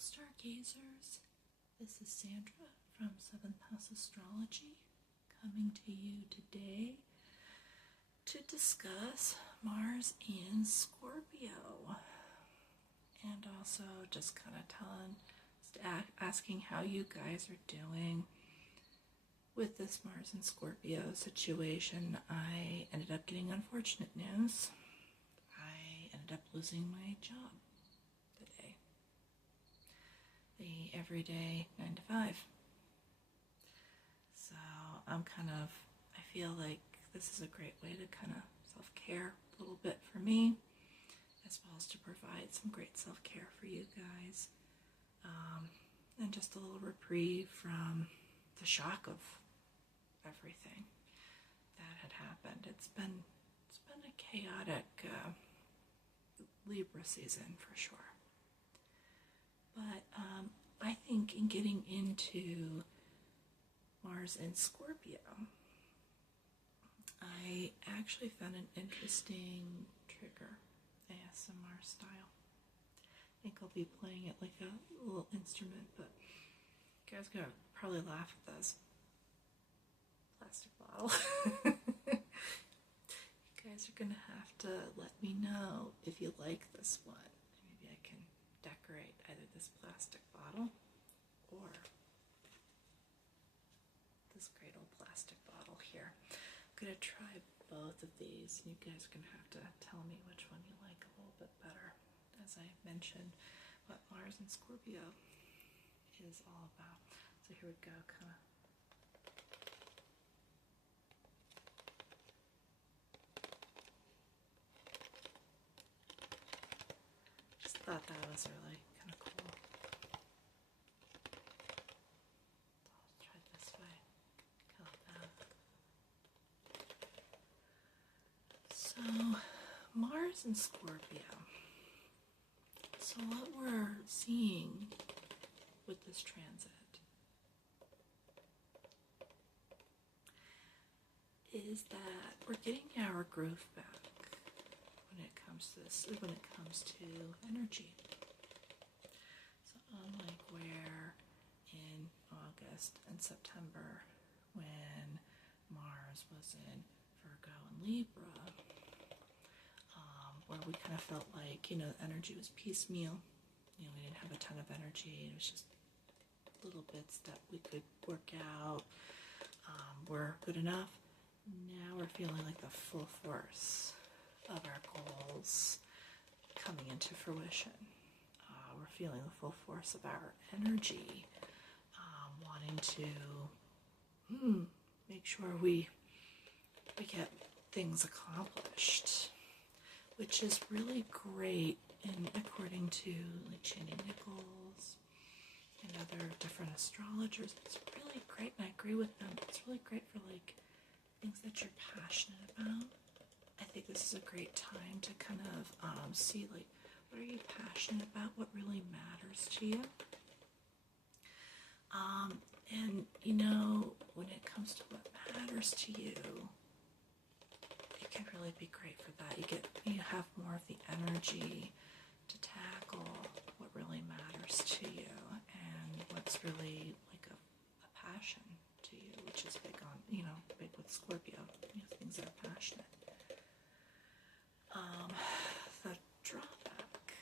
Stargazers, this is Sandra from 7th House Astrology coming to you today to discuss Mars in Scorpio, and also just kind of asking how you guys are doing with this Mars in Scorpio situation. I ended up getting unfortunate news. I ended up losing my job today. The everyday 9 to 5. So I feel like this is a great way to kind of self-care a little bit for me, as well as to provide some great self-care for you guys, and just a little reprieve from the shock of everything that had happened. It's been a chaotic Libra season for sure. But I think in getting into Mars in Scorpio, I actually found an interesting trigger, ASMR style. I think I'll be playing it like a little instrument, but you guys are gonna probably laugh at this. Plastic bottle. You guys are gonna have to let me know if you like this one. Maybe I can decorate either this plastic bottle or this great old plastic bottle here. I'm gonna try both of these, and you guys are gonna have to tell me which one you like a little bit better, as I mentioned what Mars and Scorpio is all about. So here we go, Just thought that was really kind of cool. I'll try it this way. Kind of that. So, Mars and Scorpio. So what we're seeing with this transit is that we're getting our groove back when it comes to energy. So unlike where in August and September, when Mars was in Virgo and Libra, where we kind of felt like, energy was piecemeal. We didn't have a ton of energy. It was just little bits that we could work out were good enough. Now we're feeling like the full force of our goals coming into fruition. We're feeling the full force of our energy, wanting to make sure we get things accomplished, which is really great. And according to like Jenny Nichols and other different astrologers, it's really great, and I agree with them. It's really great for like things that you're passionate about. I think this is a great time to kind of see like, what are you passionate about? What really matters to you? And when it comes to what matters to you, it can really be great for that. You have more of the energy to tackle what really matters to you and what's really like a passion to you, which is big on, big with Scorpio, things that are passionate. The drawback,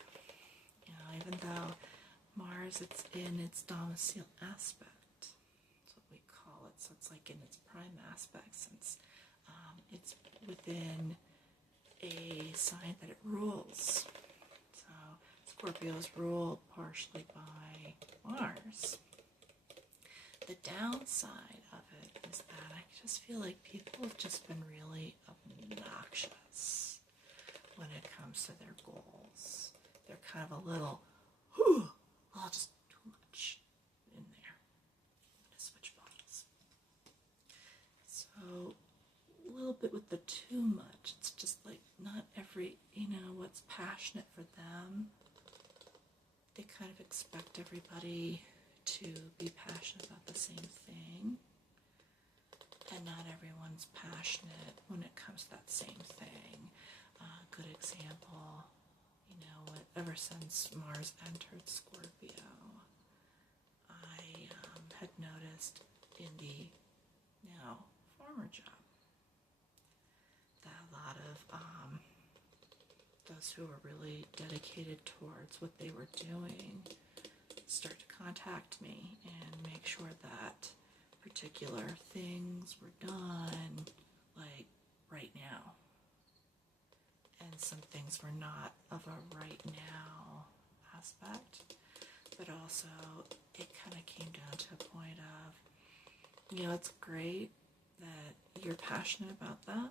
even though Mars, it's in its domicile aspect, that's what we call it, so it's like in its prime aspect, since it's within a sign that it rules. So Scorpio is ruled partially by Mars. The downside of it is that I just feel like people have just been really obnoxious when it comes to their goals. They're kind of a little, just too much in there. I'm going to switch bottles. So a little bit with the too much. It's just like not every, what's passionate for them. They kind of expect everybody to be passionate about the same thing. And not everyone's passionate when it comes to that same thing. Good example, with ever since Mars entered Scorpio, I had noticed in the now former job that a lot of those who were really dedicated towards what they were doing start to contact me and make sure that particular things were done like right now. And some things were not of a right now aspect, but also it kind of came down to a point of, it's great that you're passionate about that,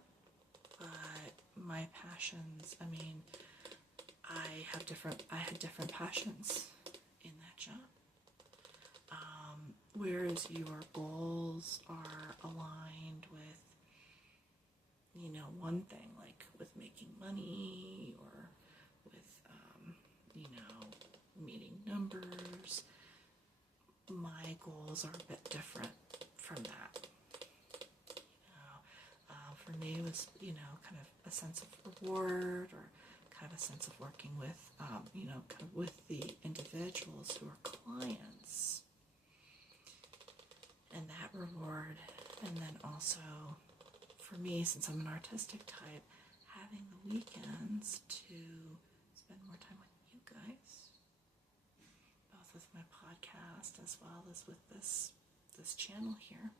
but my passions, I had different passions in that job. Whereas your goals are aligned with, one thing, like with making money or with, meeting numbers, my goals are a bit different from that. For me, it was, kind of a sense of reward or kind of a sense of working with, kind of with the individuals who are clients. And that reward, and then also, for me, since I'm an artistic type, having the weekends to spend more time with you guys, both with my podcast as well as with this channel here,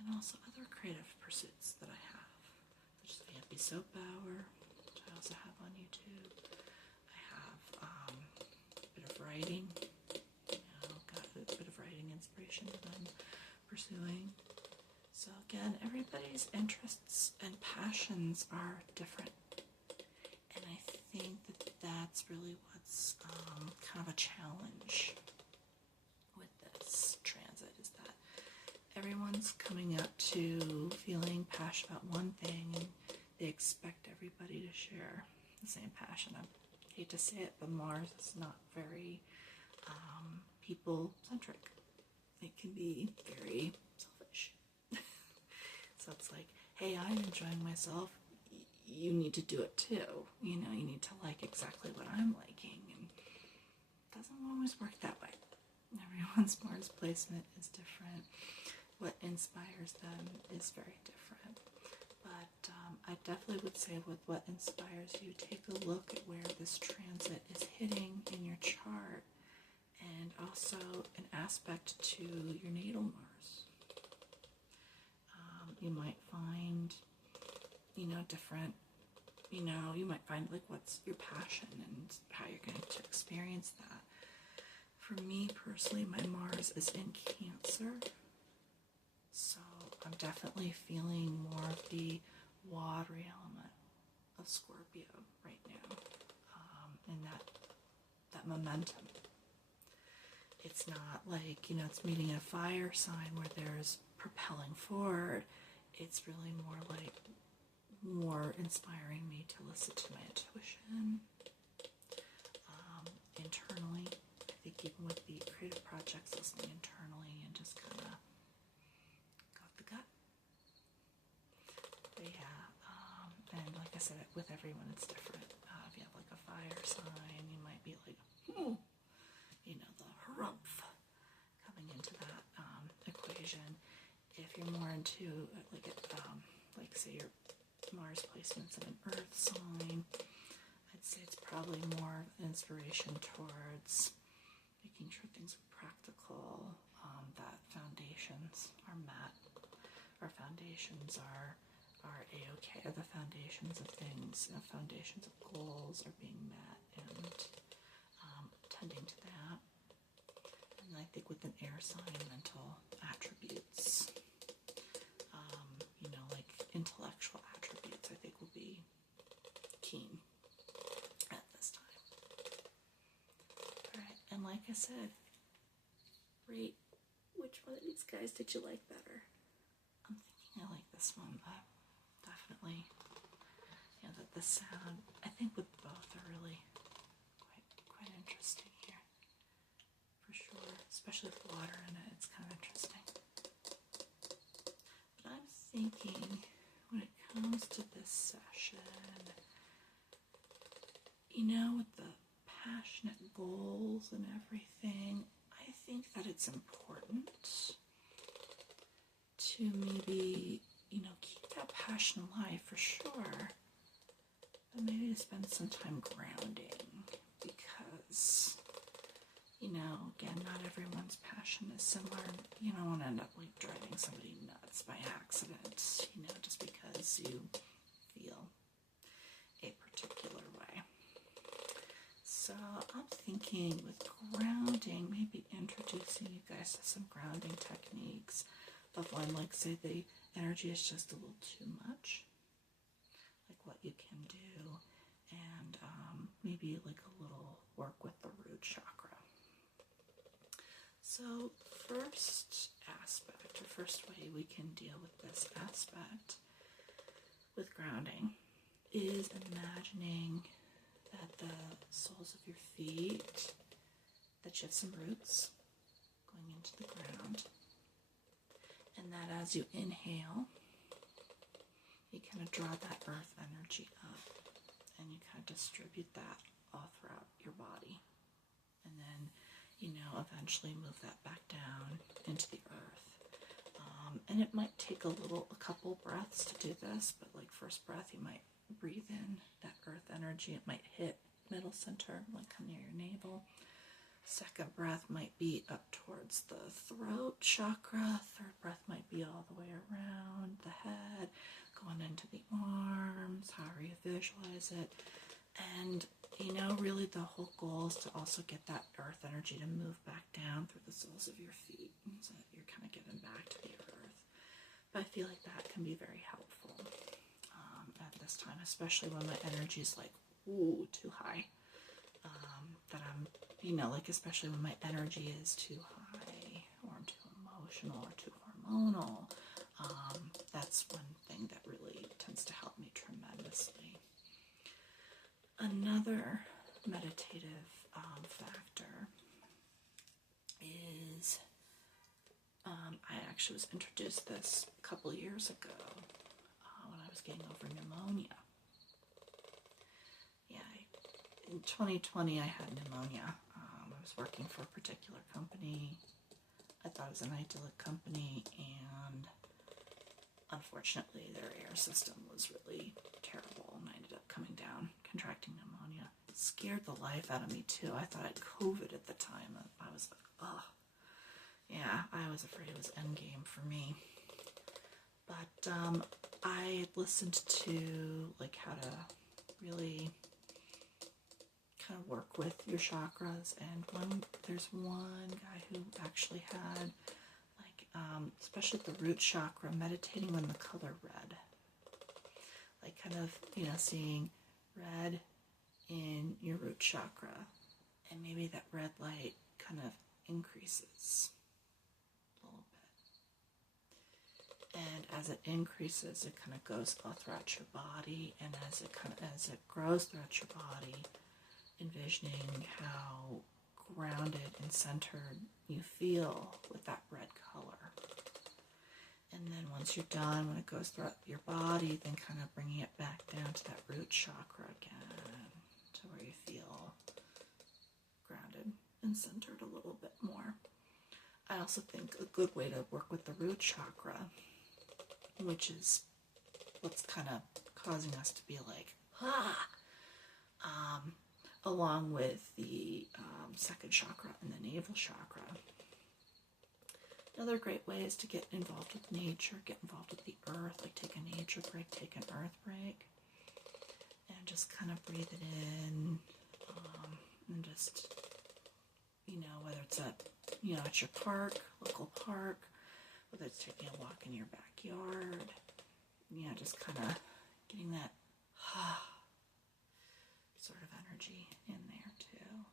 and also other creative pursuits that I have, such as the Happy Soap Hour, which I also have on YouTube. I have a bit of writing, got a bit of writing inspiration that I'm pursuing. So again, everybody's interests and passions are different. And I think that that's really what's kind of a challenge with this transit, is that everyone's coming up to feeling passionate about one thing, and they expect everybody to share the same passion. I hate to say it, but Mars is not very people-centric. It can be very selfish. So it's like, hey, I'm enjoying myself. You need to do it too. You need to like exactly what I'm liking. And it doesn't always work that way. Everyone's Mars placement is different. What inspires them is very different. But I definitely would say with what inspires you, take a look at where this transit is hitting in your chart, and also an aspect to your natal Mars. You might find, different, you might find like what's your passion and how you're going to experience that. For me personally, my Mars is in Cancer, so I'm definitely feeling more of the watery element of Scorpio right now, and that momentum. It's not like, it's meeting a fire sign where there's propelling forward. It's really more inspiring me to listen to my intuition. Internally, I think even with the creative projects, listening internally and just kind of go with the gut. But yeah, and like I said, with everyone it's different. If you have like a fire sign, you might be like, the harumph coming into that equation. If you're more into like say your Mars placement's in an Earth sign, I'd say it's probably more of an inspiration towards making sure things are practical, that foundations are met, our foundations are a-okay, the foundations of things, foundations of goals are being met, and tending to that. And I think with an air sign, mental attributes, like intellectual attributes, I think will be keen at this time. Alright, and like I said, rate which one of these guys did you like better? I'm thinking I like this one, but definitely, the sound, I think with both are really quite interesting here, for sure, especially with water in it, it's kind of interesting. But I'm thinking, when it comes to this session, with the passionate goals and everything, I think that it's important to maybe, keep that passion alive for sure, but maybe to spend some time grounding, because, again, not everyone's passion is similar. You don't want to end up like driving somebody nuts by accident, just because you feel a particular way. So I'm thinking with grounding, maybe introducing you guys to some grounding techniques of when, like, say the energy is just a little too much, like what you can do, and maybe like a little work with the root chakra. So first way we can deal with this aspect with grounding is imagining that the soles of your feet, that you have some roots going into the ground, and that as you inhale, you kind of draw that earth energy up, and you kind of distribute that all throughout your body, and then eventually move that back down into the earth. And it might take a couple breaths to do this, but like first breath, you might breathe in that earth energy. It might hit middle center, like kind of near your navel. Second breath might be up towards the throat chakra. Third breath might be all the way around the head, going into the arms, however you visualize it. And really the whole goal is to also get that earth energy to move back down through the soles of your feet, so that you're kind of getting back to the earth. But I feel like that can be very helpful at this time, especially when my energy is like, ooh, too high. That I'm, especially when my energy is too high, or I'm too emotional or too hormonal. That's one thing that really tends to help me tremendously. Another meditative factor is, I actually was introduced this a couple years ago when I was getting over pneumonia. In 2020, I had pneumonia. I was working for a particular company. I thought it was an idyllic company, and unfortunately, their air system was really terrible, and I ended up coming down, contracting pneumonia. It scared the life out of me, too. I thought I had COVID at the time. I was like, oh. Yeah, I was afraid it was endgame for me. But I listened to, like, how to really kind of work with your chakras, and there's one guy who actually had, like, especially the root chakra, meditating on the color red, like kind of, seeing red in your root chakra, and maybe that red light kind of increases a little bit, and as it increases, it kind of goes all throughout your body, and as it grows throughout your body, envisioning how grounded and centered you feel with that red color. And then once you're done, when it goes throughout your body, then kind of bringing it back down to that root chakra again, to where you feel grounded and centered a little bit more. I also think a good way to work with the root chakra, which is what's kind of causing us to be like, along with the second chakra and the navel chakra. Another great way is to get involved with nature, get involved with the earth, like take a nature break, take an earth break, and just kind of breathe it in, and just, whether it's at your local park, whether it's taking a walk in your backyard, just kind of getting that sort of energy in there too.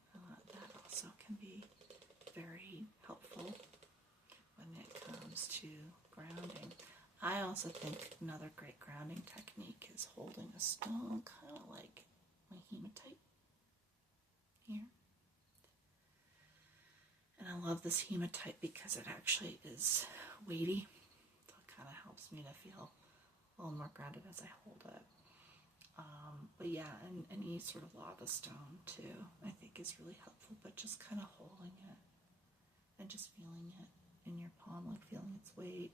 That also can be very helpful when it comes to grounding. I also think another great grounding technique is holding a stone, kind of like my hematite here. And I love this hematite because it actually is weighty, so it kind of helps me to feel a little more grounded as I hold it. But yeah, and any sort of lava stone too, I think is really helpful, but just kind of holding it and just feeling it in your palm, like feeling its weight.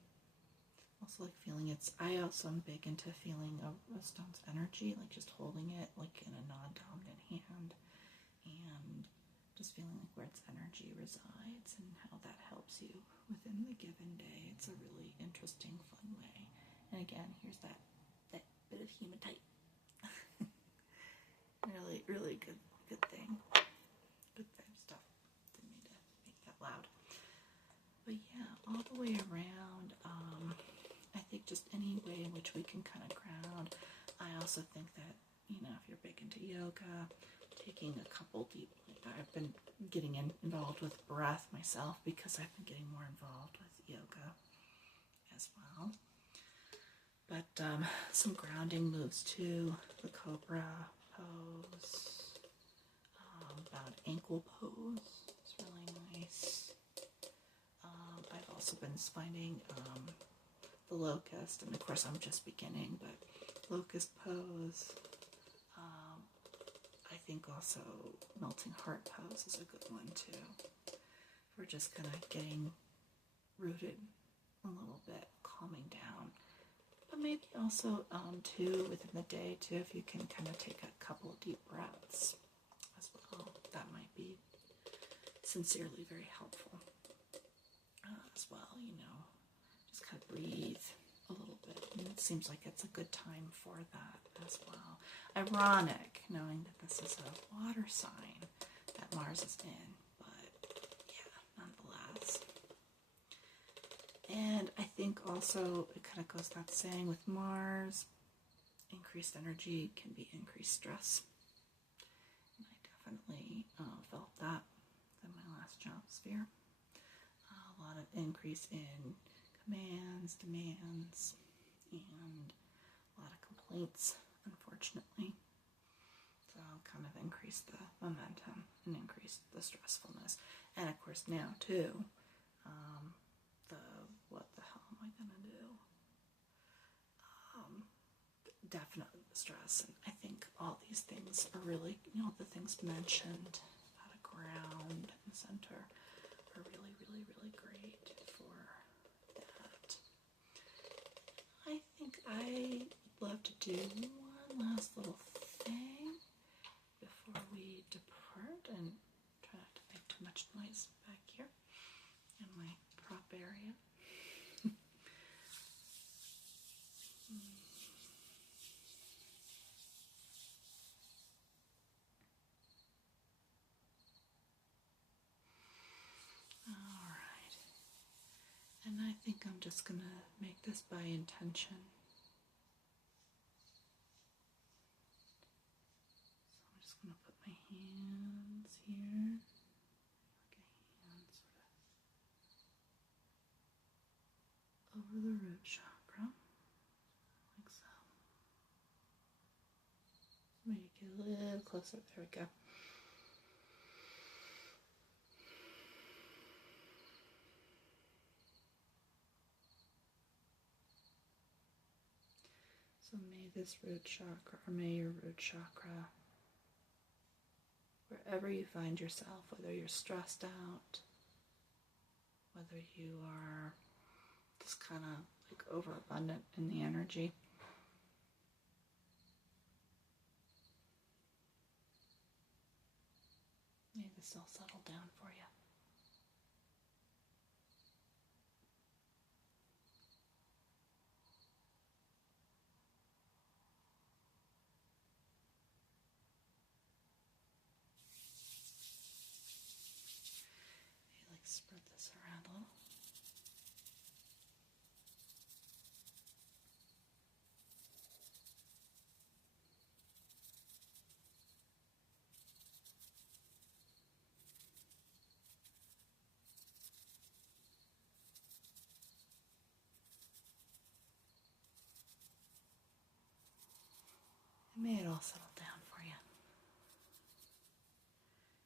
Also like feeling I also am big into feeling a stone's energy, like just holding it like in a non-dominant hand and just feeling like where its energy resides and how that helps you within the given day. It's a really interesting, fun way. And again, here's that bit of hematite. Really, really good thing. Good stuff. Didn't mean to make that loud. But yeah, all the way around, I think just any way in which we can kind of ground. I also think that, if you're big into yoga, taking a couple deep, I've been getting involved with breath myself because I've been getting more involved with yoga as well. But some grounding moves too, the cobra pose, bound ankle pose is really nice. I've also been finding the locust, and of course I'm just beginning, but locust pose. I think also melting heart pose is a good one too. We're just kind of getting rooted a little bit, calming down. But maybe also too within the day too, if you can kind of take a couple of deep breaths as well, that might be sincerely very helpful as well. Just kind of breathe a little bit, and it seems like it's a good time for that as well. Ironic, knowing that this is a water sign that Mars is in, but yeah, nonetheless. And I think also it kind of goes without saying with Mars, increased energy can be increased stress. And I definitely felt that in my last job sphere. A lot of increase in commands, demands, and a lot of complaints, unfortunately. So kind of increase the momentum and increase the stressfulness. And of course now too, what the hell am I going to do? Definitely the stress. And I think all these things are really, the things mentioned, how to ground and center, are really, really, really great for that. I think I would love to do one last little thing before we depart, and try not to make too much noise back here in my prop area. Alright. And I think I'm just going to make this by intention. So I'm just going to put my hands here. Like a hand sort of over the root chakra. Like so. Maybe get a little closer. There we go. So may this root chakra, or may your root chakra, wherever you find yourself, whether you're stressed out, whether you are just kind of like overabundant in the energy, may this all settle down for you. Spread this around a little. And may it all settle down for you.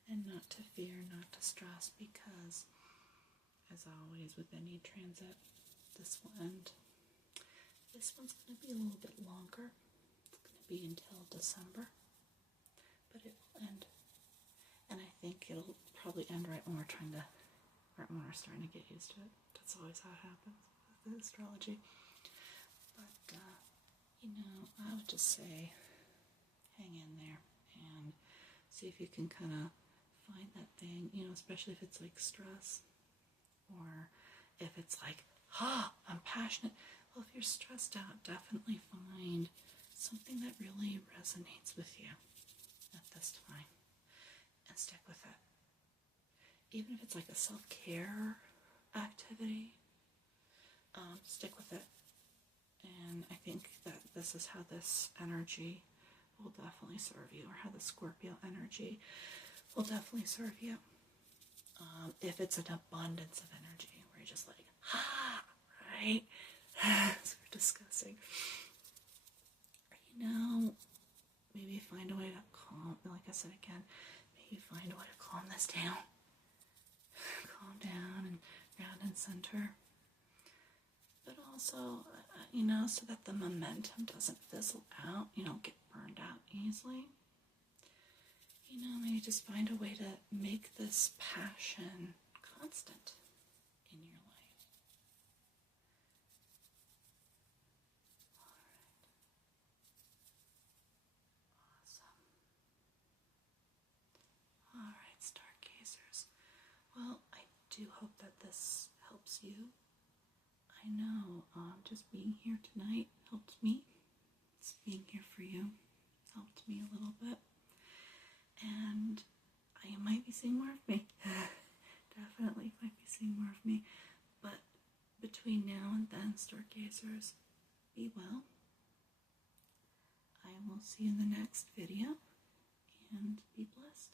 And not to fear, not to stress, because as always with any transit, this will end. This one's going to be a little bit longer. It's going to be until December, but it will end. And I think it'll probably end right when we're starting to get used to it. That's always how it happens with astrology. But, I would just say hang in there and see if you can kind of find that thing, especially if it's like stress, or if it's like, I'm passionate. Well, if you're stressed out, definitely find something that really resonates with you at this time and stick with it. Even if it's like a self-care activity, stick with it. And I think that this is how this energy will definitely serve you, or how the Scorpio energy will definitely serve you. If it's an abundance of energy, where you're just like, right? As we're discussing. Maybe find a way to calm, like I said again, maybe find a way to calm this down. Calm down and ground and center. But also, so that the momentum doesn't fizzle out, you don't get burned out easily. Maybe just find a way to make this passion constant in your life. All right. Awesome. All right, stargazers. Well, I do hope that this helps you. I know just being here tonight helped me. Just being here for you helped me a little bit. And I might be seeing more of me. Definitely might be seeing more of me. But between now and then, stargazers, be well. I will see you in the next video, and be blessed.